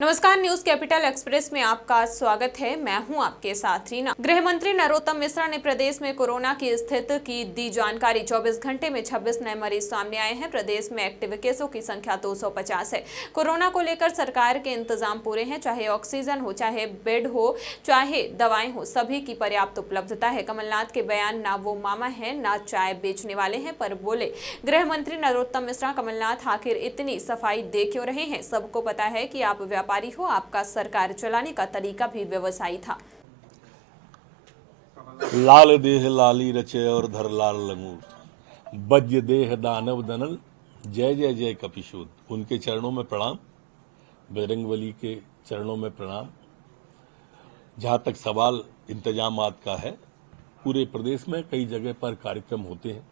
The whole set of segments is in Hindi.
नमस्कार, न्यूज कैपिटल एक्सप्रेस में आपका स्वागत है। मैं हूं आपके साथ रीना। गृह मंत्री नरोत्तम मिश्रा ने प्रदेश में कोरोना की स्थिति की दी जानकारी। 24 घंटे में 26 नए मरीज सामने आए हैं। प्रदेश में एक्टिव केसों की संख्या 250 है। कोरोना को लेकर सरकार के इंतजाम पूरे हैं। चाहे ऑक्सीजन हो, चाहे बेड हो, चाहे दवाएं हो, सभी की पर्याप्त उपलब्धता है। कमलनाथ के बयान ना वो मामा है ना चाय बेचने वाले हैं, पर बोले गृह मंत्री नरोत्तम मिश्रा, कमलनाथ आखिर इतनी सफाई दे क्यों रहे हैं? सबको पता है कि आप व्यापारी हो, आपका सरकार चलाने का तरीका भी व्यवसायी था। लाल देह लाली रचे और धर लाल लंगूर, बज्य देह दानव दनल, जय जय जय कपिशूद। उनके चरणों में प्रणाम, बजरंगबली के चरणों में प्रणाम। जहां तक सवाल इंतजामात का है, पूरे प्रदेश में कई जगह पर कार्यक्रम होते हैं।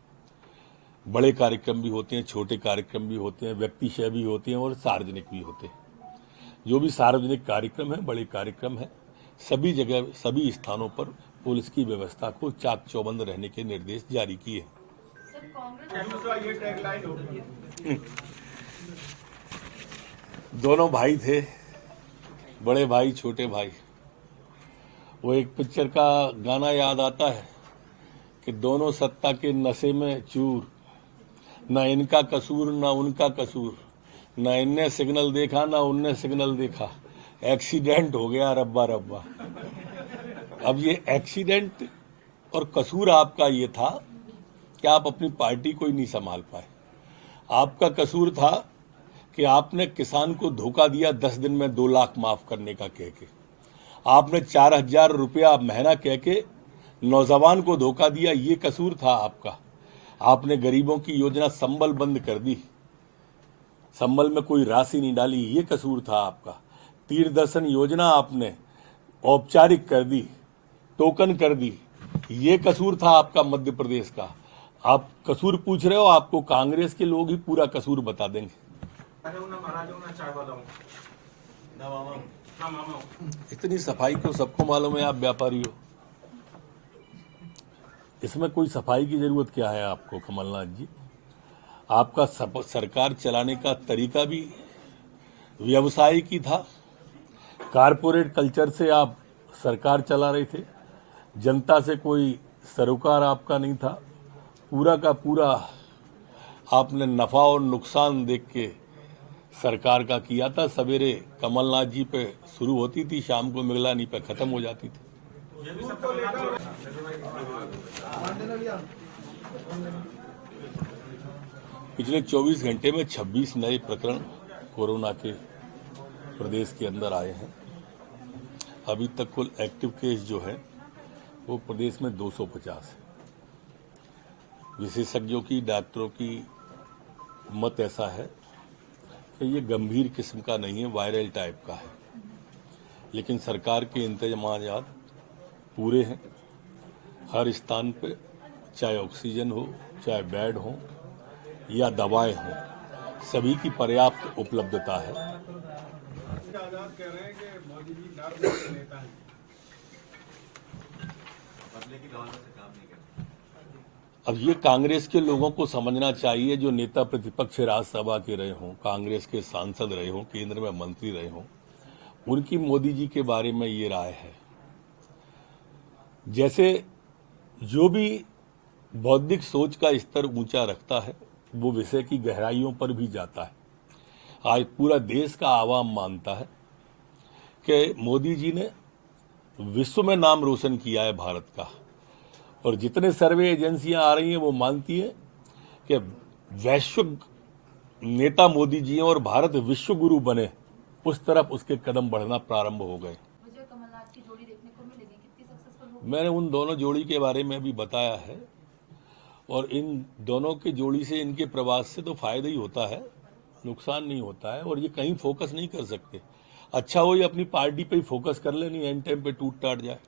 बड़े कार्यक्रम भी होते हैं, छोटे कार्यक्रम भी होते हैं, व्यक्तिशय भी होते हैं और सार्वजनिक भी होते हैं। जो भी सार्वजनिक कार्यक्रम है, बड़े कार्यक्रम है, सभी जगह सभी स्थानों पर पुलिस की व्यवस्था को चाक चौबंद रहने के निर्देश जारी किए हैं। दोनों भाई थे, बड़े भाई छोटे भाई। वो एक पिक्चर का गाना याद आता है कि दोनों सत्ता के नशे में चूर, न इनका कसूर न उनका कसूर, न इनने सिग्नल देखा न उनने सिग्नल देखा, एक्सीडेंट हो गया रब्बा रब्बा। अब ये एक्सीडेंट और कसूर आपका ये था कि आप अपनी पार्टी को ही नहीं संभाल पाए। आपका कसूर था कि आपने किसान को धोखा दिया 10 दिन में 2 लाख माफ करने का कह के। आपने 4,000 रुपया महीना कह के नौजवान को धोखा दिया, ये कसूर था आपका। आपने गरीबों की योजना संबल बंद कर दी, संबल में कोई राशि नहीं डाली, ये कसूर था आपका। तीर्थ दर्शन योजना आपने औपचारिक कर दी, टोकन कर दी, ये कसूर था आपका मध्य प्रदेश का। आप कसूर पूछ रहे हो, आपको कांग्रेस के लोग ही पूरा कसूर बता देंगे। इतनी सफाई को सबको मालूम है, आप व्यापारी हो, इसमें कोई सफाई की जरूरत क्या है आपको? कमलनाथ जी, आपका सरकार चलाने का तरीका भी व्यवसाय की था। कारपोरेट कल्चर से आप सरकार चला रहे थे, जनता से कोई सरोकार आपका नहीं था। पूरा का पूरा आपने नफा और नुकसान देख के सरकार का किया था। सवेरे कमलनाथ जी पे शुरू होती थी, शाम को मिगलानी पे खत्म हो जाती थी। पिछले 24 घंटे में 26 नए प्रकरण कोरोना के प्रदेश के अंदर आए हैं। अभी तक कुल एक्टिव केस जो है वो प्रदेश में 250 है। विशेषज्ञों की, डॉक्टरों की मत ऐसा है कि ये गंभीर किस्म का नहीं है, वायरल टाइप का है। लेकिन सरकार के इंतजाम पूरे हैं। हर स्थान पे, चाहे ऑक्सीजन हो, चाहे बेड हो या दवाएं हो, सभी की पर्याप्त उपलब्धता है। अब ये कांग्रेस के लोगों को समझना चाहिए, जो नेता प्रतिपक्ष राज्यसभा के रहे हों, कांग्रेस के सांसद रहे हों, केंद्र में मंत्री रहे हों, उनकी मोदी जी के बारे में ये राय है। जैसे जो भी बौद्धिक सोच का स्तर ऊंचा रखता है, वो विषय की गहराइयों पर भी जाता है। आज पूरा देश का आवाम मानता है कि मोदी जी ने विश्व में नाम रोशन किया है भारत का। और जितने सर्वे एजेंसियां आ रही हैं वो मानती है कि वैश्विक नेता मोदी जी हैं और भारत विश्व गुरु बने, उस तरफ उसके कदम बढ़ना प्रारंभ हो गए। मैंने उन दोनों जोड़ी के बारे में भी बताया है, और इन दोनों के जोड़ी से, इनके प्रवास से तो फायदा ही होता है, नुकसान नहीं होता है। और ये कहीं फोकस नहीं कर सकते। अच्छा हो ये अपनी पार्टी पे ही फोकस कर ले, नहीं एंड टाइम पे टूट टाट जाए।